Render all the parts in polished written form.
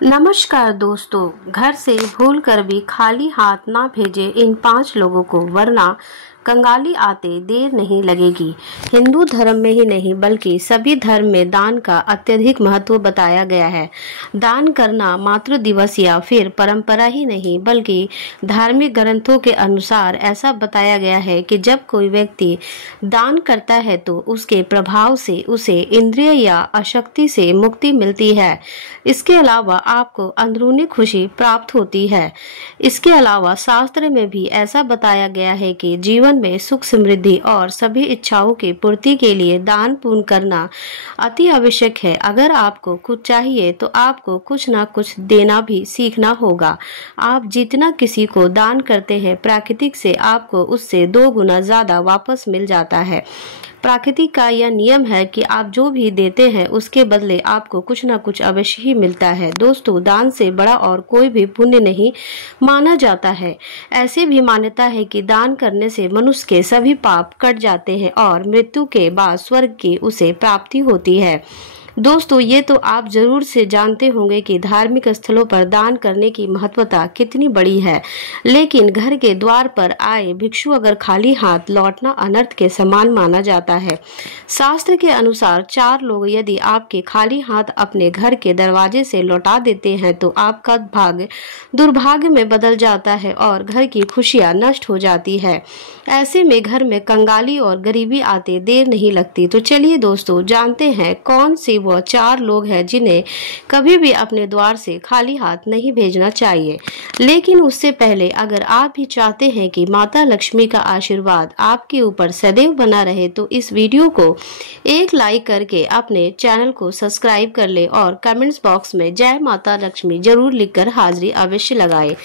नमस्कार दोस्तों, घर से भूल कर भी खाली हाथ ना भेजे इन 5 लोगों को, वरना कंगाली आते देर नहीं लगेगी। हिंदू धर्म में ही नहीं बल्कि सभी धर्म में दान का अत्यधिक महत्व बताया गया है। दान करना मातृ दिवस या फिर परंपरा ही नहीं बल्कि धार्मिक ग्रंथों के अनुसार ऐसा बताया गया है कि जब कोई व्यक्ति दान करता है तो उसके प्रभाव से उसे इंद्रिय या अशक्ति से मुक्ति मिलती है। इसके अलावा आपको अंदरूनी खुशी प्राप्त होती है। इसके अलावा शास्त्र में भी ऐसा बताया गया है कि जीवन में सुख समृद्धि और सभी इच्छाओं की पूर्ति के लिए दान पुण्य करना अति आवश्यक है। अगर आपको कुछ चाहिए तो आपको कुछ ना कुछ देना भी सीखना होगा। आप जितना किसी को दान करते हैं, प्राकृतिक से आपको उससे 2 गुना ज्यादा वापस मिल जाता है। प्रकृति का यह नियम है कि आप जो भी देते हैं उसके बदले आपको कुछ ना कुछ अवश्य ही मिलता है। दोस्तों, दान से बड़ा और कोई भी पुण्य नहीं माना जाता है। ऐसे भी मान्यता है कि दान करने से मनुष्य के सभी पाप कट जाते हैं और मृत्यु के बाद स्वर्ग की उसे प्राप्ति होती है। दोस्तों, ये तो आप जरूर से जानते होंगे कि धार्मिक स्थलों पर दान करने की महत्वता कितनी बड़ी है, लेकिन घर के द्वार पर आए भिक्षु अगर खाली हाथ लौटना अनर्थ के समान माना जाता है। शास्त्र के अनुसार 4 लोग यदि आपके खाली हाथ अपने घर के दरवाजे से लौटा देते हैं तो आपका भाग्य दुर्भाग्य में बदल जाता है और घर की खुशियां नष्ट हो जाती है। ऐसे में घर में कंगाली और गरीबी आते देर नहीं लगती। तो चलिए दोस्तों, जानते हैं कौन से वो 4 लोग हैं जिन्हें कभी भी अपने द्वार से खाली हाथ नहीं भेजना चाहिए। लेकिन उससे पहले अगर आप भी चाहते हैं कि माता लक्ष्मी का आशीर्वाद आपके ऊपर सदैव बना रहे तो इस वीडियो को एक लाइक करके अपने चैनल को सब्सक्राइब कर ले और कमेंट्स बॉक्स में जय माता लक्ष्मी जरूर लिखकर हाजिरी अवश्य लगाए।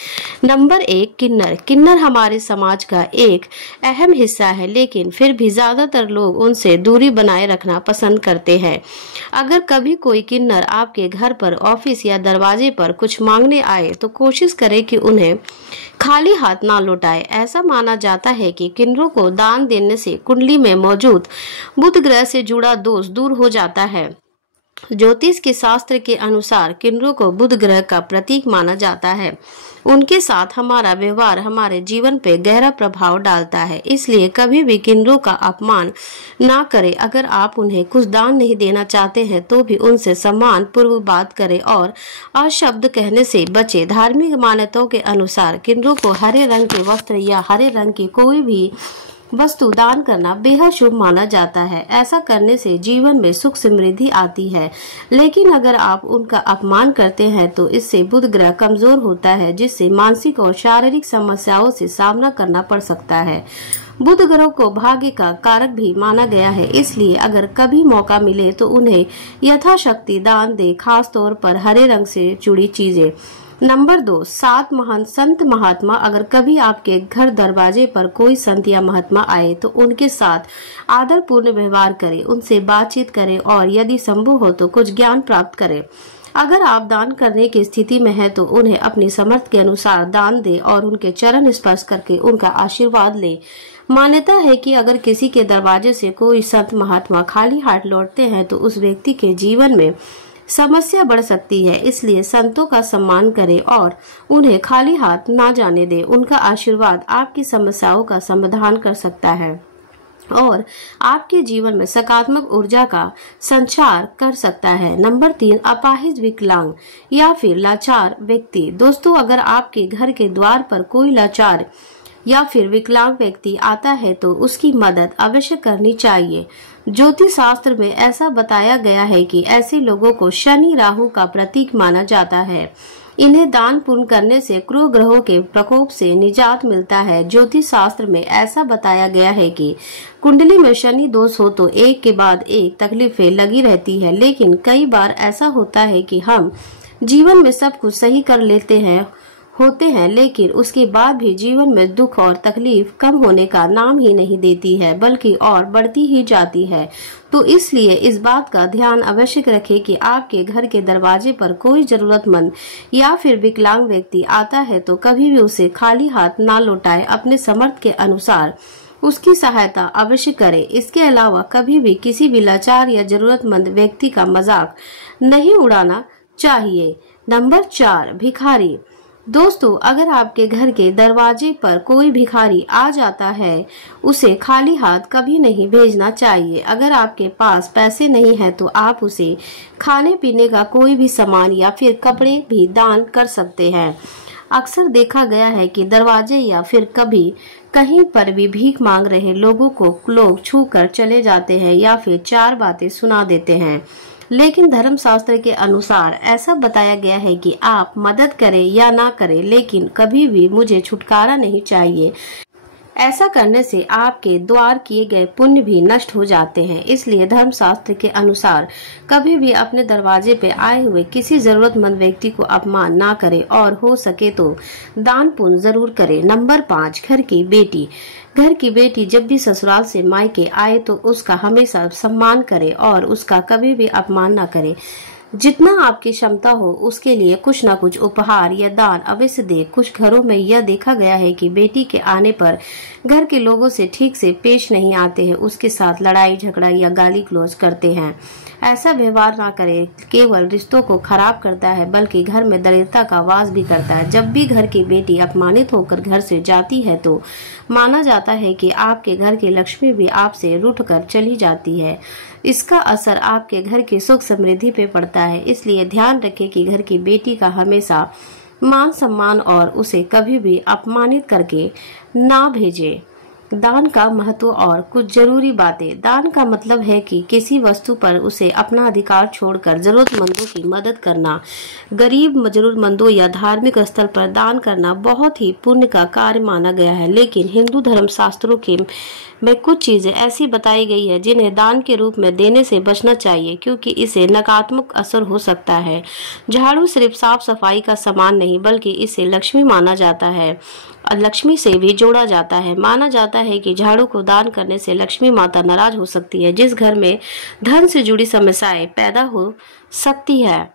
नंबर 1, किन्नर। किन्नर हमारे समाज का एक अहम हिस्सा है, लेकिन फिर भी ज्यादातर लोग उनसे दूरी बनाए रखना पसंद करते हैं। अगर कभी कोई किन्नर आपके घर पर, ऑफिस या दरवाजे पर कुछ मांगने आए तो कोशिश करें कि उन्हें खाली हाथ ना लौटाए। ऐसा माना जाता है कि किन्नरों को दान देने से कुंडली में मौजूद बुध ग्रह से जुड़ा दोष दूर हो जाता है। ज्योतिष के शास्त्र के अनुसार किन्नरों को बुध ग्रह का प्रतीक माना जाता है। उनके साथ हमारा व्यवहार हमारे जीवन पे गहरा प्रभाव डालता है, इसलिए कभी भी किन्नरों का अपमान ना करें। अगर आप उन्हें कुछ दान नहीं देना चाहते हैं तो भी उनसे सम्मान पूर्व बात करें और अशब्द कहने से बचें। धार्मिक मान्यताओं के अनुसार किन्नरों को हरे रंग के वस्त्र या हरे रंग की कोई भी वस्तु दान करना बेहद शुभ माना जाता है। ऐसा करने से जीवन में सुख समृद्धि आती है। लेकिन अगर आप उनका अपमान करते हैं तो इससे बुध ग्रह कमजोर होता है, जिससे मानसिक और शारीरिक समस्याओं से सामना करना पड़ सकता है। बुध ग्रह को भाग्य का कारक भी माना गया है, इसलिए अगर कभी मौका मिले तो उन्हें यथाशक्ति दान दे, खास तौर पर हरे रंग से जुड़ी चीजें। नंबर 2, 7 महान संत महात्मा। अगर कभी आपके घर दरवाजे पर कोई संत या महात्मा आए तो उनके साथ आदर पूर्ण व्यवहार करें, उनसे बातचीत करें और यदि संभव हो तो कुछ ज्ञान प्राप्त करें। अगर आप दान करने की स्थिति में हैं तो उन्हें अपनी समर्थ के अनुसार दान दें और उनके चरण स्पर्श करके उनका आशीर्वाद लें। मान्यता है कि अगर किसी के दरवाजे से कोई संत महात्मा खाली हाथ लौटते हैं तो उस व्यक्ति के जीवन में समस्या बढ़ सकती है, इसलिए संतों का सम्मान करें और उन्हें खाली हाथ ना जाने दें। उनका आशीर्वाद आपकी समस्याओं का समाधान कर सकता है और आपके जीवन में सकारात्मक ऊर्जा का संचार कर सकता है। नंबर 3, अपाहिज, विकलांग या फिर लाचार व्यक्ति। दोस्तों, अगर आपके घर के द्वार पर कोई लाचार या फिर विकलांग व्यक्ति आता है तो उसकी मदद अवश्य करनी चाहिए। ज्योतिष शास्त्र में ऐसा बताया गया है कि ऐसे लोगों को शनि राहु का प्रतीक माना जाता है। इन्हें दान पुण्य करने से क्रूर ग्रहों के प्रकोप से निजात मिलता है। ज्योतिष शास्त्र में ऐसा बताया गया है कि कुंडली में शनि दोष हो तो एक के बाद एक तकलीफें लगी रहती है, लेकिन कई बार ऐसा होता है कि हम जीवन में सब कुछ सही कर लेते होते हैं, लेकिन उसके बाद भी जीवन में दुख और तकलीफ कम होने का नाम ही नहीं देती है, बल्कि और बढ़ती ही जाती है। तो इसलिए इस बात का ध्यान अवश्य रखें कि आपके घर के दरवाजे पर कोई जरूरतमंद या फिर विकलांग व्यक्ति आता है तो कभी भी उसे खाली हाथ ना लौटाए। अपने समर्थ के अनुसार उसकी सहायता अवश्य करें। इसके अलावा कभी भी किसी भी लाचार या जरूरतमंद व्यक्ति का मजाक नहीं उड़ाना चाहिए। नंबर 4, भिखारी। दोस्तों, अगर आपके घर के दरवाजे पर कोई भिखारी आ जाता है, उसे खाली हाथ कभी नहीं भेजना चाहिए। अगर आपके पास पैसे नहीं है तो आप उसे खाने पीने का कोई भी सामान या फिर कपड़े भी दान कर सकते हैं। अक्सर देखा गया है कि दरवाजे या फिर कभी कहीं पर भी भीख मांग रहे लोगों को लोग छू कर चले जाते हैं या फिर 4 बातें सुना देते हैं। लेकिन धर्मशास्त्र के अनुसार ऐसा बताया गया है कि आप मदद करें या ना करें, लेकिन कभी भी मुझे छुटकारा नहीं चाहिए। ऐसा करने से आपके द्वार किए गए पुण्य भी नष्ट हो जाते हैं। इसलिए धर्मशास्त्र के अनुसार कभी भी अपने दरवाजे पे आए हुए किसी जरूरतमंद व्यक्ति को अपमान ना करें और हो सके तो दान पुण्य जरूर करें। नंबर 5, घर की बेटी। घर की बेटी जब भी ससुराल से मायके आए तो उसका हमेशा सम्मान करे और उसका कभी भी अपमान ना करे। जितना आपकी क्षमता हो उसके लिए कुछ न कुछ उपहार या दान अवश्य दे। कुछ घरों में यह देखा गया है कि बेटी के आने पर घर के लोगों से ठीक से पेश नहीं आते हैं, उसके साथ लड़ाई झगड़ा या गाली गलौज करते हैं। ऐसा व्यवहार ना करें, केवल रिश्तों को खराब करता है बल्कि घर में दरिद्रता का वास भी करता है। जब भी घर की बेटी अपमानित होकर घर से जाती है तो माना जाता है कि आपके घर की लक्ष्मी भी आपसे रूठ कर चली जाती है। इसका असर आपके घर की सुख समृद्धि पे पड़ता है। इसलिए ध्यान रखें कि घर की बेटी का हमेशा मान सम्मान और उसे कभी भी अपमानित करके ना भेजें। दान का महत्व और कुछ जरूरी बातें। दान का मतलब है कि किसी वस्तु पर उसे अपना अधिकार छोड़कर जरूरतमंदों की मदद करना। गरीब जरूरतमंदों या धार्मिक स्थल पर दान करना बहुत ही पुण्य का कार्य माना गया है। लेकिन हिंदू धर्म शास्त्रों के में कुछ चीजें ऐसी बताई गई है जिन्हें दान के रूप में देने से बचना चाहिए, क्योंकि इसे नकारात्मक असर हो सकता है। झाड़ू सिर्फ साफ सफाई का सामान नहीं बल्कि इसे लक्ष्मी माना जाता है, लक्ष्मी से भी जोड़ा जाता है। माना जाता है कि झाड़ू को दान करने से लक्ष्मी माता नाराज हो सकती है, जिस घर में धन से जुड़ी समस्याएं पैदा हो सकती है।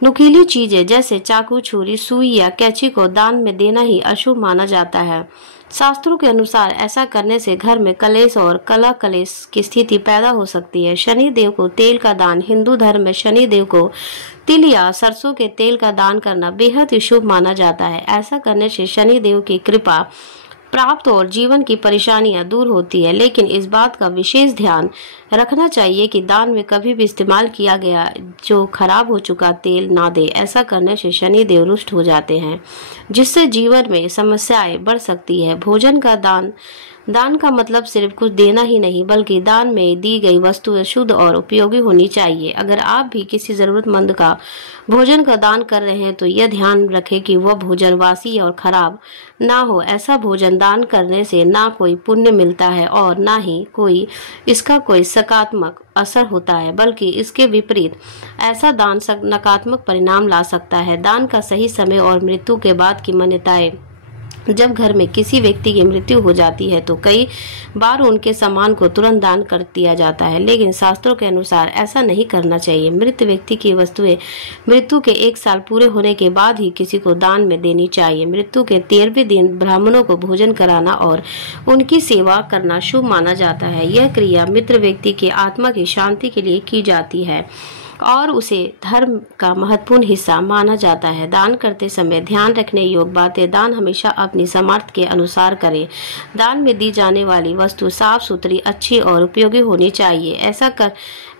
नुकीली चीजें जैसे चाकू, छुरी, सुई या कैंची को दान में देना ही अशुभ माना जाता है। शास्त्रों के अनुसार ऐसा करने से घर में कलेश और कलह कलेश की स्थिति पैदा हो सकती है। शनि देव को तेल का दान। हिंदू धर्म में शनि देव को तिल या सरसों के तेल का दान करना बेहद ही शुभ माना जाता है। ऐसा करने से शनि देव की कृपा प्राप्त और जीवन की परेशानियां दूर होती है। लेकिन इस बात का विशेष ध्यान रखना चाहिए कि दान में कभी भी इस्तेमाल किया गया जो खराब हो चुका तेल ना दे। ऐसा करने से शनि देव रुष्ट हो जाते हैं, जिससे जीवन में समस्याएं बढ़ सकती है। भोजन का दान। दान का मतलब सिर्फ कुछ देना ही नहीं बल्कि दान में दी गई वस्तुएं शुद्ध और उपयोगी होनी चाहिए। अगर आप भी किसी जरूरतमंद का भोजन का दान कर रहे हैं तो यह ध्यान रखें कि वह भोजन वासी और खराब ना हो। ऐसा भोजन दान करने से ना कोई पुण्य मिलता है और ना ही इसका कोई सकारात्मक असर होता है, बल्कि इसके विपरीत ऐसा दान नकारात्मक परिणाम ला सकता है। दान का सही समय और मृत्यु के बाद की मान्यताएं। जब घर में किसी व्यक्ति की मृत्यु हो जाती है तो कई बार उनके सामान को तुरंत दान कर दिया जाता है, लेकिन शास्त्रों के अनुसार ऐसा नहीं करना चाहिए। मृत व्यक्ति की वस्तुएं मृत्यु के 1 साल पूरे होने के बाद ही किसी को दान में देनी चाहिए। मृत्यु के 13वें दिन ब्राह्मणों को भोजन कराना और उनकी सेवा करना शुभ माना जाता है। यह क्रिया मृत व्यक्ति की आत्मा की शांति के लिए की जाती है और उसे धर्म का महत्वपूर्ण हिस्सा माना जाता है। दान करते समय ध्यान रखने योग्य बातें। दान हमेशा अपनी सामर्थ्य के अनुसार करें। दान में दी जाने वाली वस्तु साफ सुथरी, अच्छी और उपयोगी होनी चाहिए।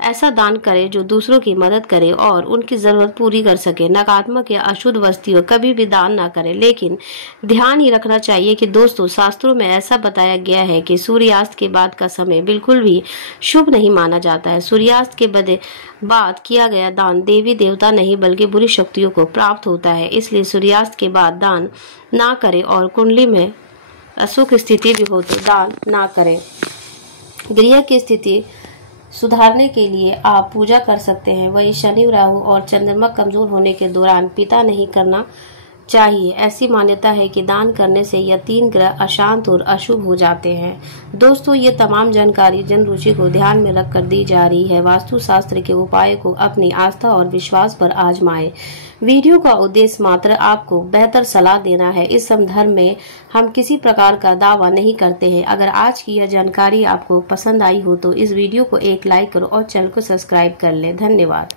ऐसा दान करें जो दूसरों की मदद करे और उनकी जरूरत पूरी कर सके। नकारात्मक या अशुद्ध वस्तुएं कभी भी दान ना करें। लेकिन ध्यान ही रखना चाहिए कि दोस्तों, शास्त्रों में ऐसा बताया गया है कि सूर्यास्त के बाद का समय बिल्कुल भी शुभ नहीं माना जाता है। सूर्यास्त के बाद किया गया दान देवी देवता नहीं बल्कि बुरी शक्तियों को प्राप्त होता है। इसलिए सूर्यास्त के बाद दान ना करें और कुंडली में अशुभ स्थिति भी हो तो दान ना करें। गृह की स्थिति सुधारने के लिए आप पूजा कर सकते हैं। वही शनि, राहु और चंद्रमा कमजोर होने के दौरान पिता नहीं करना चाहिए। ऐसी मान्यता है कि दान करने से यह 3 ग्रह अशांत और अशुभ हो जाते हैं। दोस्तों, ये तमाम जानकारी जन रुचि को ध्यान में रखकर दी जा रही है। वास्तु शास्त्र के उपाय को अपनी आस्था और विश्वास पर आजमाएं। वीडियो का उद्देश्य मात्र आपको बेहतर सलाह देना है। इस धर्म में हम किसी प्रकार का दावा नहीं करते हैं। अगर आज की यह जानकारी आपको पसंद आई हो तो इस वीडियो को एक लाइक करो और चैनल को सब्सक्राइब कर लें। धन्यवाद।